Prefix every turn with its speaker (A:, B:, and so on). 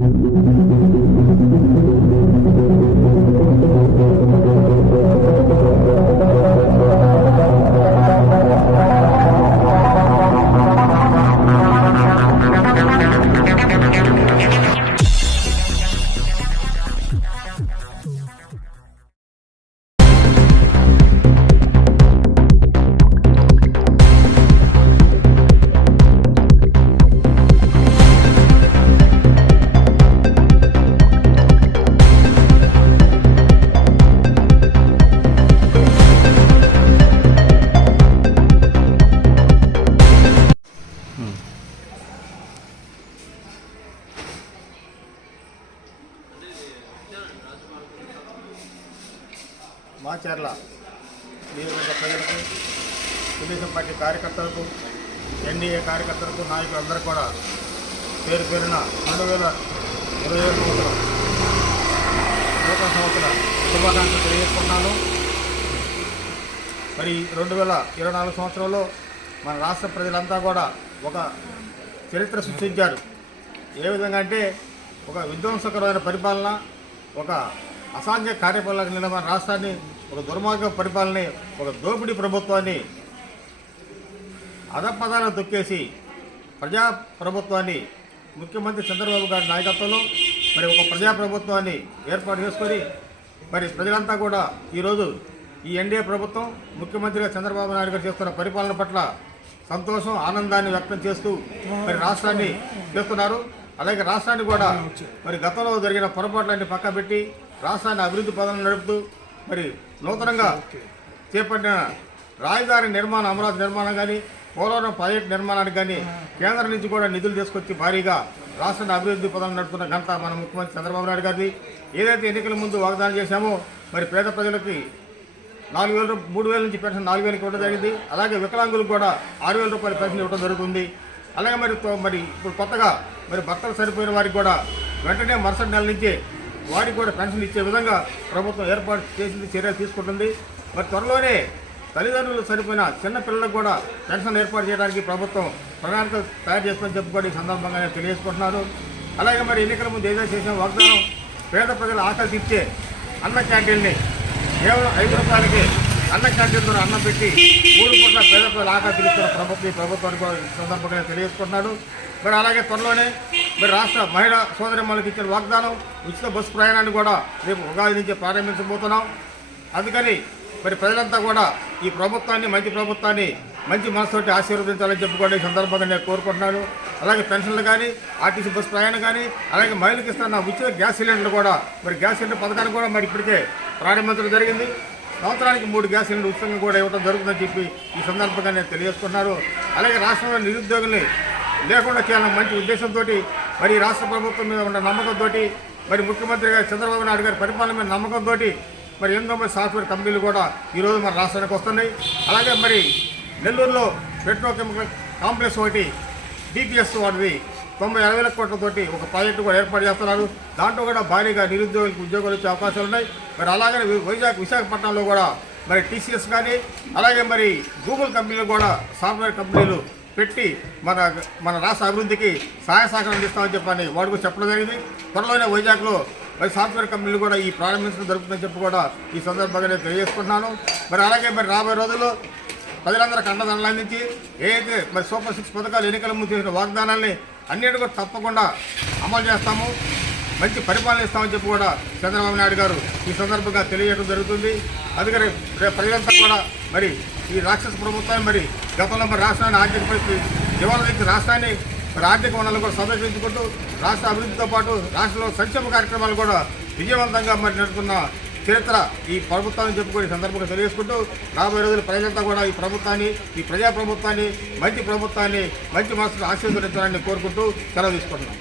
A: Thank you. Macherla నియోజకవర్గ ప్రజలకు Telugu Desam party కార్యకర్తలకు ఎన్డీఏ కార్యకర్తలకు నాయకులందరూ కూడా పేరు పేరున రెండు వేల ఇరవై ఏడు సంవత్సరం నూతన సంవత్సర శుభాకాంక్షలు తెలియజేసుకుంటున్నాను. మరి రెండు వేల ఇరవై నాలుగు సంవత్సరంలో మన రాష్ట్ర ప్రజలంతా కూడా ఒక చరిత్ర సృష్టించారు. ఏ విధంగా అంటే ఒక విధ్వంసకరమైన పరిపాలన ఒక అసాధ్య కార్యపాలన నిలబడిన రాష్ట్రాన్ని ఒక దుర్మార్గ పరిపాలనే ఒక దోపిడీ ప్రభుత్వాన్ని అధపదాలను తొక్కేసి ప్రజా ప్రభుత్వాన్ని ముఖ్యమంత్రి చంద్రబాబు గారి నాయకత్వంలో మరి ఒక ప్రజా ప్రభుత్వాన్ని ఏర్పాటు చేసుకొని మరి ప్రజలంతా కూడా ఈరోజు ఈ ఎన్డీఏ ప్రభుత్వం ముఖ్యమంత్రిగా చంద్రబాబు నాయుడు గారు చేస్తున్న పరిపాలన పట్ల సంతోషం ఆనందాన్ని వ్యక్తం చేస్తూ మరి రాష్ట్రాన్ని చేస్తున్నారు. అలాగే రాష్ట్రాన్ని కూడా మరి గతంలో జరిగిన పొరపాట్లన్నీ పక్కబెట్టి రాష్ట్రాన్ని అభివృద్ధి పదవులు నడుపుతూ మరి నూతనంగా చేపట్టిన రాజధాని నిర్మాణ అమరావతి నిర్మాణం కానీ పోలవరం ప్రాజెక్టు నిర్మాణానికి కానీ కేంద్రం నుంచి కూడా నిధులు తీసుకొచ్చి భారీగా రాష్ట్రాన్ని అభివృద్ధి పదం నడుపుతున్న ఘనత మన ముఖ్యమంత్రి చంద్రబాబు నాయుడు గారిది. ఏదైతే ఎన్నికల ముందు వాగ్దానం చేశామో మరి పేద ప్రజలకి నాలుగు వేల మూడు వేల నుంచి పెన్షన్ నాలుగు వేలకి ఇవ్వడం జరిగింది. అలాగే వికలాంగులకు కూడా ఆరు వేల రూపాయల పెన్షన్ ఇవ్వడం జరుగుతుంది. అలాగే మరి తో- మరి ఇప్పుడు కొత్తగా మరి భర్తలు సరిపోయిన వారికి కూడా వెంటనే మరుసటి నెల నుంచి వారికి కూడా పెన్షన్ ఇచ్చే విధంగా ప్రభుత్వం ఏర్పాటు చేసింది చర్యలు తీసుకుంటుంది. మరి త్వరలోనే తల్లిదండ్రులు సరిపోయిన చిన్నపిల్లలకు కూడా పెన్షన్ ఏర్పాటు చేయడానికి ప్రభుత్వం ప్రణాళిక తయారు చేసుకొని చెప్పుకొని సందర్భంగా నేను తెలియజేసుకుంటున్నాను. అలాగే మరి ఎన్నికల ముందు ఏదైనా చేసిన వాగ్దానం పేద ప్రజల ఆకలి తీర్చే అన్న క్యాంటీన్ని కేవలం ఐదు రూపాయలకి అన్న క్యాంటీన్ ద్వారా అన్నం పెట్టి మూడు పూట్ల పేద ప్రజలు ఆకలి తీరుస్తున్న ప్రభుత్వం ప్రభుత్వానికి కూడా సందర్భంగా నేను తెలియజేసుకుంటున్నాను. మరి అలాగే త్వరలోనే మరి రాష్ట్ర మహిళా సోదరిమ్మలకు ఇచ్చిన వాగ్దానం ఉచిత బస్సు ప్రయాణాన్ని కూడా రేపు ఉగాది నుంచి ప్రారంభించబోతున్నాం. అందుకని మరి ప్రజలంతా కూడా ఈ ప్రభుత్వాన్ని మంచి ప్రభుత్వాన్ని మంచి మనసుతోటి ఆశీర్వదించాలని చెప్పుకోండి ఈ సందర్భంగా నేను కోరుకుంటున్నాను. అలాగే పెన్షన్లు కానీ ఆర్టీసీ బస్సు ప్రయాణం కానీ అలాగే మహిళలకు ఇస్తున్న ఉచిత గ్యాస్ సిలిండర్లు కూడా మరి గ్యాస్ సిలిండర్ పథకాన్ని కూడా మరి ఇప్పటికే ప్రారంభించడం జరిగింది. సంవత్సరానికి మూడు గ్యాస్ సిలిండర్ ఉచితంగా కూడా ఇవ్వడం జరుగుతుందని చెప్పి ఈ సందర్భంగా నేను తెలియజేసుకుంటున్నారు అలాగే రాష్ట్రంలో నిరుద్యోగుల్ని లేకుండా చేయాలన్న మంచి ఉద్దేశంతో మరి రాష్ట్ర ప్రభుత్వం మీద ఉన్న నమ్మకంతో మరి ముఖ్యమంత్రి గారు చంద్రబాబు నాయుడు గారి పరిపాలన మీద నమ్మకంతో మరి ఎనిమిది మంది సాఫ్ట్వేర్ కంపెనీలు కూడా ఈరోజు మన రాష్ట్రానికి వస్తున్నాయి. అలాగే మరి నెల్లూరులో పెట్రోకెమికల్ కాంప్లెక్స్ ఒకటి డిపిఎస్ వాటిది తొంభై అరవై వేల కోట్లతోటి ఒక ప్రాజెక్టు కూడా ఏర్పాటు చేస్తున్నారు. దాంట్లో కూడా భారీగా నిరుద్యోగులకు ఉద్యోగాలు వచ్చే అవకాశాలు ఉన్నాయి. మరి అలాగే వైజాగ్ విశాఖపట్నంలో కూడా మరి టీసీఎస్ కానీ అలాగే మరి గూగుల్ కంపెనీలు కూడా సాఫ్ట్వేర్ కంపెనీలు పెట్టి మన మన రాష్ట్ర అభివృద్ధికి సహాయ సహకారం అందిస్తామని చెప్పని వాడు కూడా చెప్పడం జరిగింది. త్వరలోనే వైజాగ్లో మరి సాఫ్ట్వేర్ కంపెనీలు కూడా ఈ ప్రారంభించడం జరుగుతుందని చెప్పి కూడా ఈ సందర్భంగా నేను తెలియజేసుకుంటున్నాను. మరి అలాగే మరి రాబోయే రోజుల్లో ప్రజలందరూ అండదండలు అందించి ఏదైతే మరి సూపర్ సిక్స్ పథకాలు ఎన్నికల ముందు చేసిన వాగ్దానాల్ని అన్నిటి కూడా తప్పకుండా అమలు చేస్తాము. మంచి పరిపాలన ఇస్తామని చెప్పి కూడా చంద్రబాబు నాయుడు గారు ఈ సందర్భంగా తెలియజేయడం జరుగుతుంది. అందుకని రేపు ప్రజలంతా కూడా మరి ఈ రాక్షస ప్రభుత్వాన్ని మరి గతంలో మరి రాష్ట్రాన్ని ఆర్థిక పరిస్థితి దివాలా తెచ్చి రాష్ట్రాన్ని మరి ఆర్థిక వనరులు కూడా సంరక్షించుకుంటూ రాష్ట్ర అభివృద్ధితో పాటు రాష్ట్రంలో సంక్షేమ కార్యక్రమాలు కూడా విజయవంతంగా మరి నడుపుతున్న చరిత్ర ఈ ప్రభుత్వాన్ని చెప్పుకొని సందర్భంగా తెలియజేసుకుంటూ రాబోయే రోజులు ప్రజలంతా కూడా ఈ ప్రభుత్వాన్ని ఈ ప్రజా ప్రభుత్వాన్ని మంచి ప్రభుత్వాన్ని మంచి మనసును ఆశీర్వదించాలని కోరుకుంటూ సెలవు తీసుకుంటున్నాం.